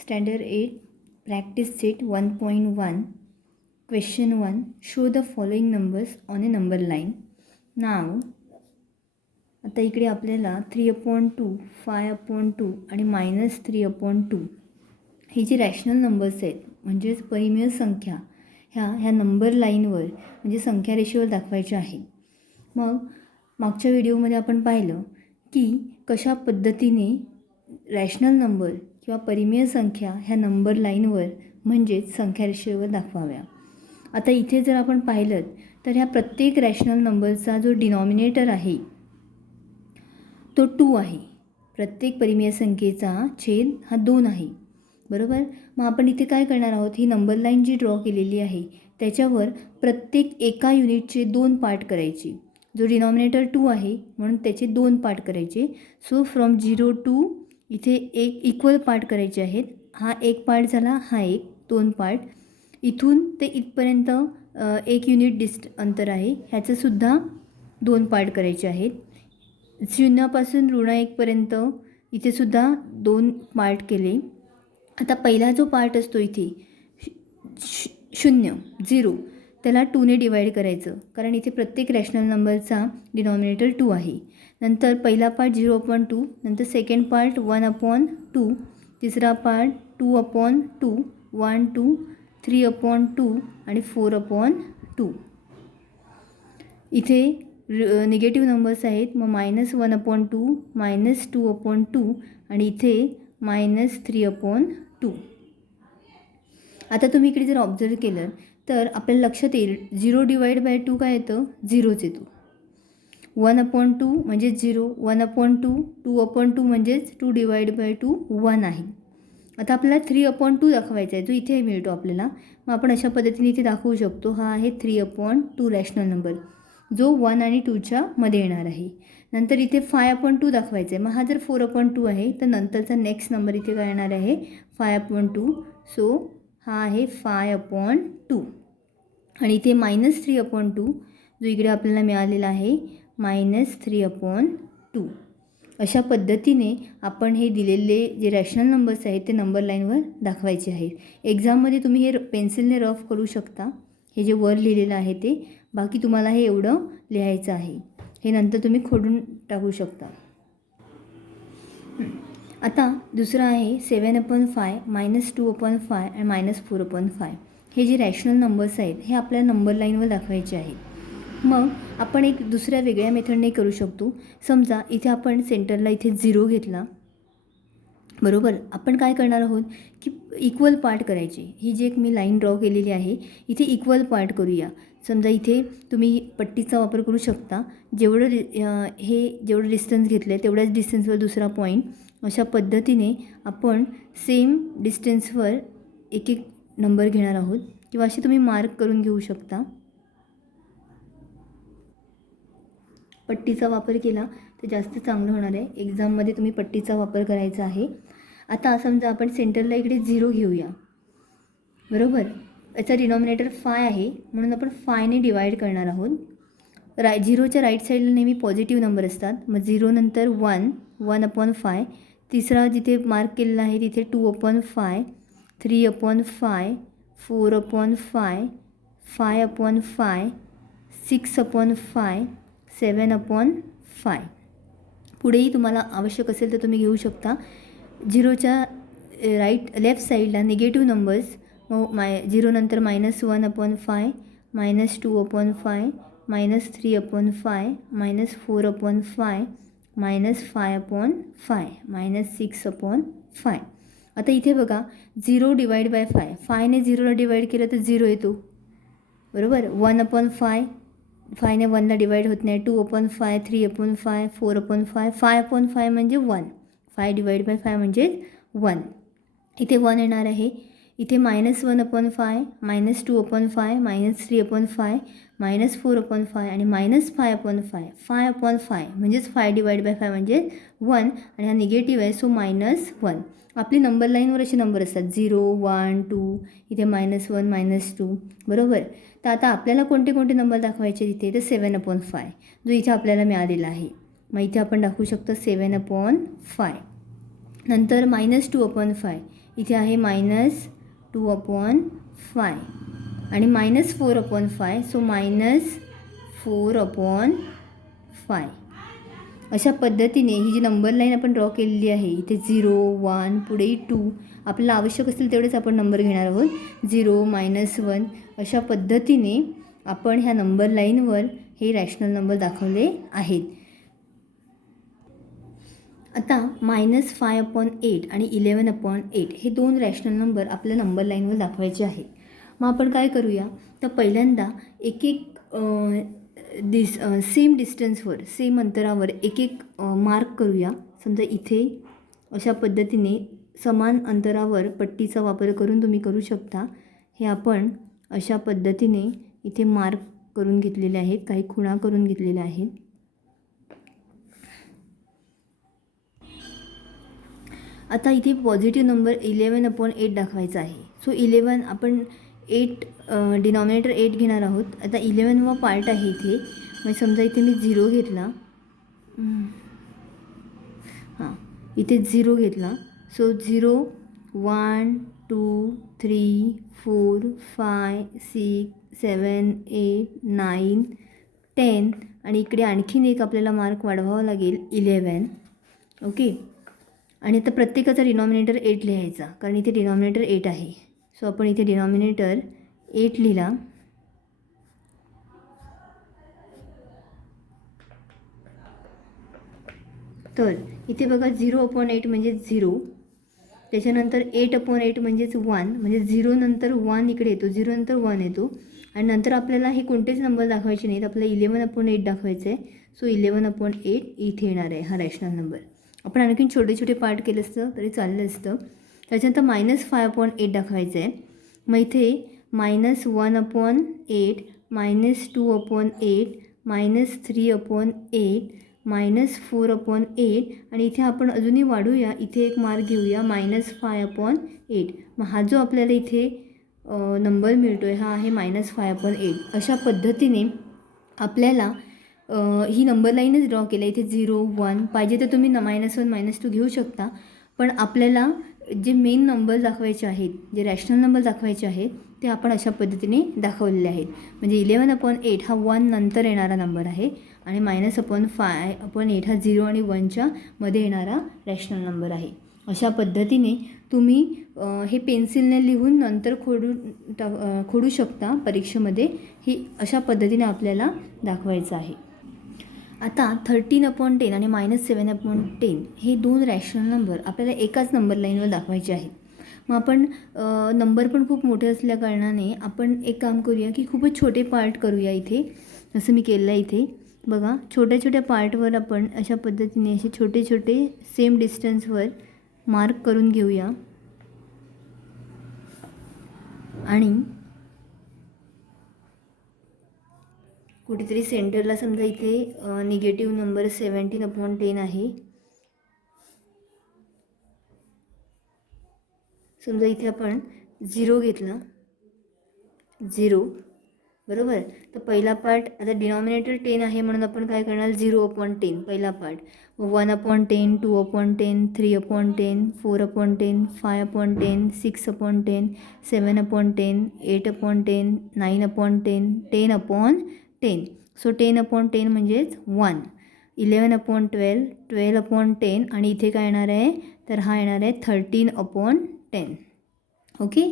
Standard 8 Practice Set 1.1 Question 1 Show the following numbers on a number line. Now आता इकडे आपल्याला 3/2 5/2 आणि -3/2 ही जी rational numbers आहेत म्हणजेच परिमेय संख्या ह्या नंबर लाईनवर म्हणजे संख्या रेषेवर दाखवायच्या आहेत. मग मागच्या व्हिडिओमध्ये आपण पाहिलं की कशा पद्धतीने रॅशनल नंबर किंवा परिमेय संख्या ह्या नंबर लाईनवर म्हणजेच संख्या रेषेवर दाखवाव्या. आता इथे जर आपण पाहिलं तर ह्या प्रत्येक रॅशनल नंबरचा जो डिनॉमिनेटर आहे तो 2 आहे. प्रत्येक परिमेय संख्येचा छेद हा 2 आहे. बरोबर. मग आपण इथे काय करणार आहोत, ही नंबर लाईन जी ड्रॉ केलेली आहे त्याच्यावर प्रत्येक एका युनिटचे 2 पार्ट करायचे. जो डिनॉमिनेटर 2 आहे म्हणून त्याचे 2 पार्ट करायचे. सो फ्रॉम 0 टू इथे एक इक्वल पार्ट करायचे आहेत. हा एक पार्ट झाला, हा एक 2 पार्ट. इथून ते इथपर्यंत 1 युनिट अंतर आहे, ह्याचंसुद्धा 2 पार्ट करायचे आहेत. 0पासून ऋण 1पर्यंत इथेसुद्धा 2 पार्ट केले. आता पहिला जो पार्ट असतो इथे 0 त्याला 2ने डिवाईड करायचं कारण इथे प्रत्येक रॅशनल नंबरचा डिनॉमिनेटर 2 आहे. नंतर पहिला पार्ट 0/2, नंतर सेकंड पार्ट 1/2, तिसरा पार्ट 2/2, 1 2 3/2 आणि 4/2. इथे निगेटिव्ह नंबर्स आहेत मग -1/2, -2/2 आणि इथे -3/2. आता तुम्ही इकडे जर ऑब्झर्व केलं तर आपल्याला लक्षात येईल 0/2 काय येतं, 0च येतो. 1/2 म्हणजे 0, 1/2, 2/2 म्हणजेच 2/2 1 आहे. आता आपल्याला 3/2 दाखवायचा आहे जो इथे मिळतो आपल्याला. मग आपण अशा पद्धतीने इथे दाखवू शकतो. हा आहे 3/2 रॅशनल नंबर जो 1 आणि 2च्या मध्ये येणार आहे. नंतर इथे 5/2 दाखवायचं आहे. मग हा जर 4/2 आहे तर नंतरचा नेक्स्ट नंबर इथे काय येणार आहे 5/2. सो हा आहे 5/2 आणि इथे -3/2 जो इकडे आपल्याला मिळालेला आहे -3/2. अशा पद्धतीने आपण हे दिलेले जे रॅशनल नंबर्स आहेत ते नंबर लाईनवर दाखवायचे आहेत. एक्झाममध्ये तुम्ही हे पेन्सिलने रफ करू शकता. हे जे वर लिहिलेलं आहे ते, बाकी तुम्हाला हे एवढं लिहायचं आहे. हे नंतर तुम्ही खोडून टाकू शकता. आता दुसरं आहे 7/5, -2/5 आणि -4/5. हे जे रॅशनल नंबर्स आहेत हे आपल्या नंबर लाईनवर दाखवायचे आहेत. मग आपण एक दुसऱ्या वेगळ्या मेथडने करू शकतो. समजा इथे आपण सेंटरला इथे 0 घेतला. बरोबर. आपण काय करणार आहोत की इक्वल पार्ट करायचे. ही जी एक मी लाईन ड्रॉ केलेली आहे इथे इक्वल पार्ट करूया. समजा इथे तुम्ही पट्टीचा वापर करू शकता. जेवढं डिस्टन्स घेतलं आहे तेवढ्याच डिस्टन्सवर दुसरा पॉईंट. अशा पद्धतीने आपण सेम डिस्टन्सवर एक एक नंबर घेणार आहोत किंवा असे तुम्ही मार्क करून घेऊ शकता. पट्टीचा वापर केला तर जास्त चांगलं होणार आहे. एक्झाममध्ये तुम्ही पट्टीचा वापर करायचा आहे. आता समजा आपण सेंटरला इकडे 0 घेऊया. बरोबर. याचा डिनॉमिनेटर 5 आहे म्हणून आपण 5ने डिवाईड करणार आहोत. 0च्या राईट साईडला नेहमी पॉझिटिव्ह नंबर असतात. मग 0 नंतर 1, 1/5. तिसरा जिथे मार्क केलेला आहे तिथे 2/5, 3/5, 4/5, 5/5, 6/5, 7/5. पुढेही तुम्हाला आवश्यक असेल तर तुम्ही घेऊ शकता. 0च्या लेफ्ट साईडला निगेटिव्ह नंबर्स. मग 0 नंतर -1/5, -2/5, -3/5, -4/5, -5/5, -6/5. आता इथे बघा 0/5. 5ने 0ला डिवाईड केलं तर 0 येतो. बरोबर. 1/5, 5ने 1ला डिवाईड होत नाही. 2/5, 3/5, 4/5, 5/5 म्हणजे 1. 5/5 म्हणजे 1. इथे 1 येणार आहे. इथे -1/5, -2/5, -3/5, -4/5 आणि -5/5. 5/5 म्हणजेच 5/5 म्हणजे 1 आणि हा निगेटिव्ह आहे सो -1. आपली नंबर लाईनवर असे नंबर असतात 0, 1, 2. इथे -1, -2. बरोबर. तर आता आपल्याला कोणते कोणते नंबर दाखवायचे तिथे तर 7/5 जो इथे आपल्याला मिळालेला आहे. मग इथे आपण दाखवू शकतो 7/5. नंतर -2/5 इथे आहे -2/5 आणि -4/5, सो -4/5. अशा पद्धतीने ही जी नंबर लाईन आपण ड्रॉ केलेली आहे, इथे 0, 1, पुढे 2, आपल्याला आवश्यक असतील तेवढेच आपण नंबर घेणार आहोत. 0, -1 अशा पद्धतीने आपण ह्या नंबर लाईनवर हे रॅशनल नंबर दाखवले आहेत. आता -5/8 आणि 11/8 हे दोन रॅशनल नंबर आपल्या नंबर लाईनवर दाखवायचे आहेत. मग आपण काय करूया, तर पहिल्यांदा एक सेम डिस्टन्सवर, सेम अंतरावर एक मार्क करूया. समजा इथे अशा पद्धतीने समान अंतरावर पट्टीचा वापर करून तुम्ही करू शकता. हे आपण अशा पद्धतीने इथे मार्क करून घेतलेले आहेत, काही खुणा करून घेतलेल्या आहेत. आता इथे पॉझिटिव्ह नंबर 11/8 दाखवायचा आहे. सो 11 आपण 8 डिनॉमिनेटर 8 घेणार आहोत. आता 11वा पार्ट आहे इथे, म्हणजे समजा इथे मी 0 घेतला, इथे 0 घेतला. सो 0, 1, 2, 3, 4, 5, 6, 7, 8, 9, 10 आणि इकडे आणखीन एक आपल्याला मार्क वाढवावा लागेल 11. ओके. आणि आता प्रत्येकाचा डिनॉमिनेटर 8 लिहायचा, कारण इथे डिनॉमिनेटर 8 आहे. सो आपण इथे डिनॉमिनेटर 8 लिहिला. तर इथे बघा 0/8 म्हणजे 0, त्याच्यानंतर 8/8 म्हणजेच 1, म्हणजे 0 नंतर 1 इकडे येतो, 0 नंतर 1 येतो. आणि नंतर आपल्याला हे कोणतेच नंबर दाखवायचे नाहीत, आपल्याला 11/8 दाखवायचं आहे. सो 11/8 इथे येणार आहे हा रॅशनल नंबर. आपण आणखीन छोटे छोटे पार्ट केलं असतं तरी चाललं असतं. त्याच्यानंतर -5/8 दाखवायचं आहे. मग इथे -1/8, -2/8, -3/8, -4/8 आणि इथे आपण अजूनही वाढूया, इथे एक मार्क घेऊया -5/8. मग हा जो आपल्याला इथे नंबर मिळतो आहे हा आहे -5/8. अशा पद्धतीने आपल्याला ही नंबर लाईनच ड्रॉ केली आहे. इथे 0, 1 पाहिजे तर तुम्ही -1, -2 घेऊ शकता, पण आपल्याला जे मेन नंबर दाखवायचे आहेत, जे रॅशनल नंबर दाखवायचे आहेत ते आपण अशा पद्धतीने दाखवलेले आहेत. म्हणजे 11/8 हा 1 नंतर येणारा नंबर आहे आणि -5/8 हा 0 आणि 1च्या मध्ये येणारा रॅशनल नंबर आहे. अशा पद्धतीने तुम्ही हे पेन्सिलने लिहून नंतर खोडू शकता परीक्षेमध्ये. ही अशा पद्धतीने आपल्याला दाखवायचं आहे. आता 13/10 आणि -7/10 हे दोन रॅशनल नंबर आपल्याला एकाच नंबर लाईनवर दाखवायचे आहेत. मग आपण नंबर पण खूप मोठे असल्या कारणाने आपण एक काम करूया की खूपच छोटे पार्ट करूया. इथे जसं मी केलं आहे इथे बघा, छोट्या छोट्या पार्टवर आपण अशा पद्धतीने असे छोटे छोटे सेम डिस्टन्सवर मार्क करून घेऊया. आणि कुठेतरी सेंटरला समजा इथे निगेटिव्ह नंबर 17/10 आहे. समजा इथे आपण 0 घेतला, 0 बरोबर. तर पहिला पार्ट, आता डिनॉमिनेटर 10 आहे म्हणून आपण काय करणार, 0/10 पहिला पार्ट. 1/10, 2/10, 3/10, 4/10, 5/10, 6/10, 7/10, 8/10, 9/10, 10/10. सो 10/10 म्हणजेच 1. 11/12, 12/10 आणि इथे काय येणार आहे, तर हा येणार आहे 13/10. ओके.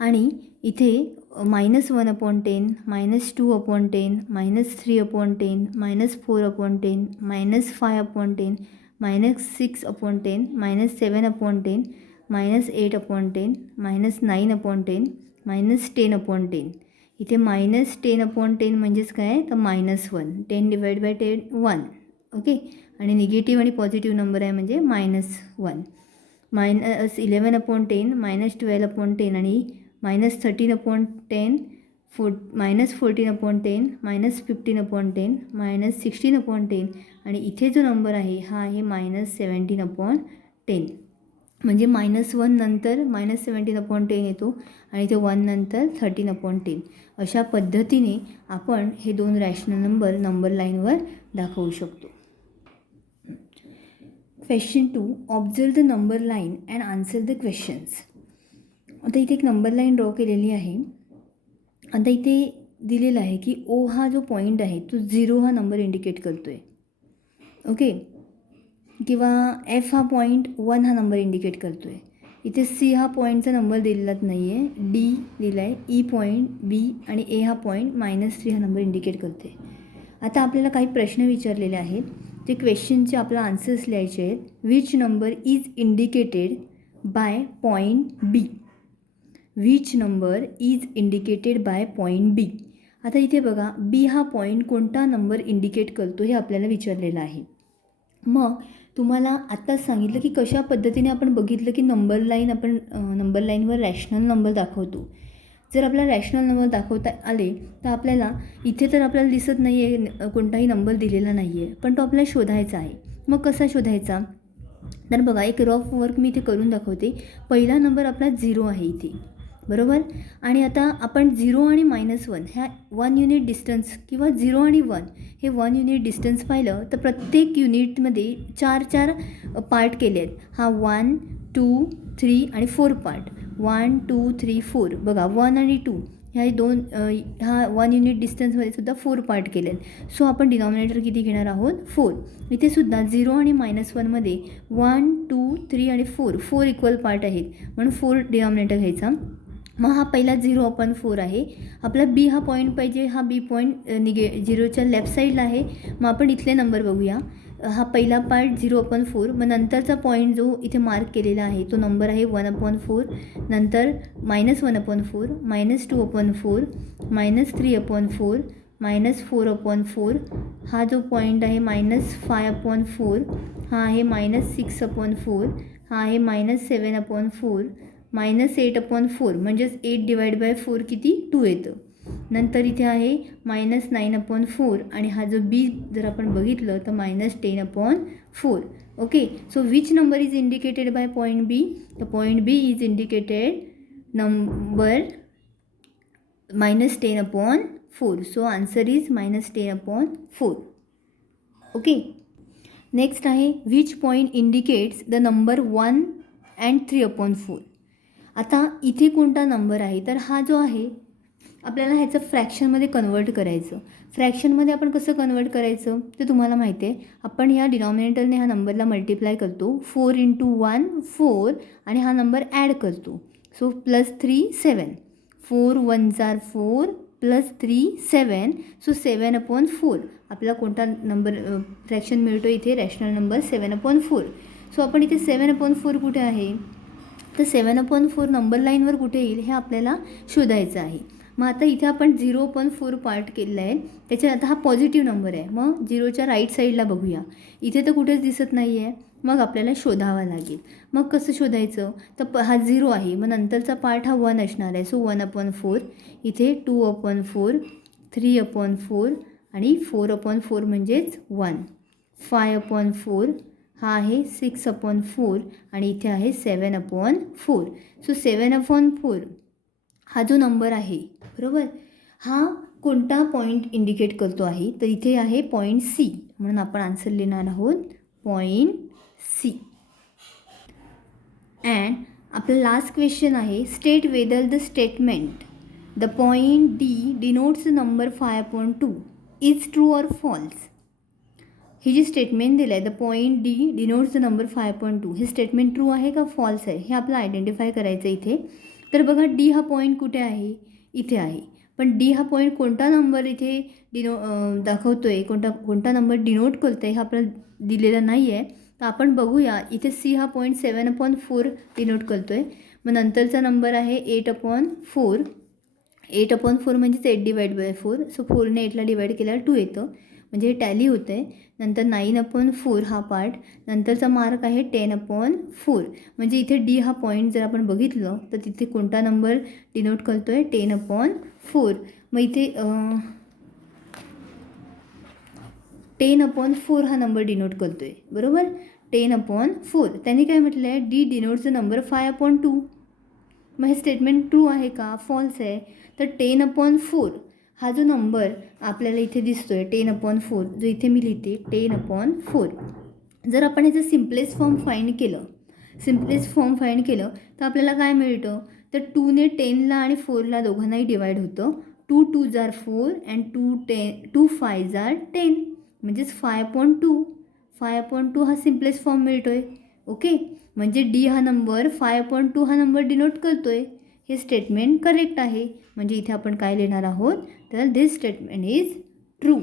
आणि इथे -1/10, -2/10, -3/10, -4/10, -5/10, -6/10, -7/10, -8/10, -9/10, -10/10. इथे -10/10 म्हणजेच काय, तर -1. 10 डिवाइड बाय 10 1. ओके. आणि निगेटिव्ह आणि पॉझिटिव्ह नंबर आहे म्हणजे -1. -11/10, -12/10 आणि -13/10, -14/10, -15/10, -16/10 आणि इथे जो नंबर आहे हा आहे -17/10. म्हणजे -1 नंतर -17/10 येतो आणि इथे 1 नंतर 13/10. अशा पद्धतीने आपण हे दोन रॅशनल नंबर लाईनवर दाखवू शकतो. Question 2. Observe the number line and answer the questions. आता इथे एक नंबर लाईन ड्रॉ केलेली आहे. आता इथे दिलेलं आहे की ओ हा जो पॉईंट आहे तो 0 हा नंबर इंडिकेट करतो आहे. ओके, किंवा एफ हा पॉईंट 1 हा नंबर इंडिकेट करतो आहे. इथे सी हा पॉईंटचा नंबर दिलेलाच नाही आहे, डी दिला आहे, ई पॉईंट, बी आणि ए हा पॉईंट -3 हा नंबर इंडिकेट करते. आता आपल्याला काही प्रश्न विचारलेले आहेत, ते क्वेश्चनचे आपल्याला आन्सर्स लिहायचे आहेत. Which number is indicated by point B. Which number is indicated by point B. आता इथे बघा, बी हा पॉईंट कोणता नंबर इंडिकेट करतो हे आपल्याला विचारलेलं आहे. मग तुम्हाला आत्ताच सांगितलं की कशा पद्धतीने आपण बघितलं की नंबर लाईनवर रॅशनल नंबर दाखवतो. जर आपल्याला रॅशनल नंबर दाखवता आले तर आपल्याला इथे तर आपल्याला दिसत नाही आहे, कोणताही नंबर दिलेला नाही आहे, पण तो आपल्याला शोधायचा आहे. मग कसा शोधायचा? तर बघा, एक रफ वर्क मी इथे करून दाखवते. पहिला नंबर आपला 0 आहे इथे, बरोबर. आणि आता आपण 0 आणि -1 ह्या 1 युनिट डिस्टन्स किंवा 0 आणि 1 हे 1 युनिट डिस्टन्स पाहिलं तर प्रत्येक युनिटमध्ये 4 पार्ट केले आहेत. हा 1, 2, 3 आणि 4 पार्ट. 1, 2, 3, 4 बघा, 1 आणि 2 ह्या 1 युनिट डिस्टन्समध्ये सुद्धा 4 पार्ट केले आहेत. सो आपण डिनॉमिनेटर किती घेणार आहोत? 4. इथे सुद्धा 0 आणि -1मध्ये 1, 2, 3 आणि 4 इक्वल पार्ट आहेत, म्हणून 4 डिनॉमिनेटर घ्यायचा. मग हा पहिला 0/4 आहे. आपला बी हा पॉईंट पाहिजे. हा बी पॉईंट 0च्या लेफ्ट साईडला आहे. मग आपण इथले नंबर बघूया. हा पहिला पार्ट 0/4. मग नंतरचा पॉईंट जो इथे मार्क केलेला आहे तो नंबर आहे 1/4. नंतर -1/4, -2/4, -3/4, -4/4. हा जो पॉईंट आहे -5/4. हा आहे -6/4. हा आहे -7/4, -8/4. म्हणजेच 8/4 किती? 2 येतं. नंतर इथे आहे -9/4 आणि हा जो बी जर आपण बघितलं तर -10/4. Okay, so which number is indicated by point B? तर point B is indicated number -10/4. So answer is -10/4. Okay, next आहे which point indicates the number 1 and 3/4. आता इथे कोणता नंबर आहे? तर हा जो आहे आपल्याला ह्याचं फ्रॅक्शनमध्ये कन्वर्ट करायचं. फ्रॅक्शनमध्ये आपण कसं कन्वर्ट करायचं ते तुम्हाला माहिती आहे. आपण ह्या डिनॉमिनेटरने ह्या नंबरला मल्टिप्लाय करतो. 4 × 1 4 आणि हा नंबर ॲड करतो. सो +3 7. 4 1s are 4 +3 7. सो 7/4 आपल्याला कोणता नंबर फ्रॅक्शन मिळतो इथे? Rational number 7/4. सो आपण इथे 7/4 कुठे आहे? तर 7/4 नंबर लाईनवर कुठे येईल हे आपल्याला शोधायचं आहे. मग आता इथे आपण 0/4 पार्ट केलेला आहे. त्याच्यात आता हा पॉझिटिव्ह नंबर आहे. मग 0च्या राईट साईडला बघूया. इथे तर कुठेच दिसत नाही आहे. मग आपल्याला शोधावा लागेल. मग कसं शोधायचं? तर हा 0 आहे. मग नंतरचा पार्ट हा 1 असणार आहे. सो 1/4. इथे 2/4, 3/4 आणि 4/4 म्हणजेच 1. 5/4. हा आहे 6/4 आणि इथे आहे 7/4. सो 7/4 हा जो नंबर आहे, बरोबर, हा कोणता पॉईंट इंडिकेट करतो आहे? तर इथे आहे पॉईंट सी. म्हणून आपण आन्सर लिहिणार आहोत पॉईंट सी. अँड आपला लास्ट क्वेश्चन आहे state whether the statement the point D denotes the number 5/2 is true or false. ही जी स्टेटमेंट दिलं आहे the point D denotes the number 5/2 हे स्टेटमेंट ट्रू आहे का फॉल्स आहे हे आपल्याला आयडेंटिफाय करायचं इथे. तर बघा, डी हा पॉईंट कुठे आहे? इथे आहे. पण डी हा पॉईंट कोणता नंबर इथे दाखवतो आहे, कोणता नंबर डिनोट करतो आहे हे आपल्याला दिलेलं नाही आहे. तर आपण बघूया. इथे सी हा पॉईंट 7/4 डिनोट करतो आहे. मग नंतरचा नंबर आहे 8/4. 8/4 म्हणजेच 8/4. सो 4ने 8ला डिवाईड केल्यावर 2 येतं, म्हणजे हे टॅली होतं आहे. नंतर 9/4 हा पार्ट. नंतरचा मार्क आहे 10/4. म्हणजे इथे डी हा पॉईंट जर आपण बघितलं तर तिथे कोणता नंबर डिनोट करतो आहे? 10/4. मग इथे 10/4 हा नंबर डिनोट करतो आहे, बरोबर. 10/4. त्यांनी काय म्हटलं आहे? D denotes the number 5/2. मग हे स्टेटमेंट ट्रू आहे का फॉल्स आहे? तर 10/4 हा जो नंबर आपल्याला इथे दिसतो आहे 10/4, जो इथे मी लिहिते 10/4, जर आपण ह्याचं सिम्पलेस्ट फॉर्म फाइंड केलं सिम्पलेस्ट फॉर्म फाईंड केलं तर आपल्याला काय मिळतं, तर 2ने 10ला आणि 4ला दोघांनाही डिवाईड होतं. 2 2s are 4 and 2 5s are 10, म्हणजेच 5/2. 5/2 हा सिम्पलेस्ट फॉर्म मिळतो आहे. ओके, म्हणजे डी हा नंबर 5/2 हा नंबर डिनोट करतो आहे. हे स्टेटमेंट करेक्ट आहे. म्हणजे इथे आपण काय लिहिणार आहोत, तर दिस स्टेटमेंट इज ट्रू.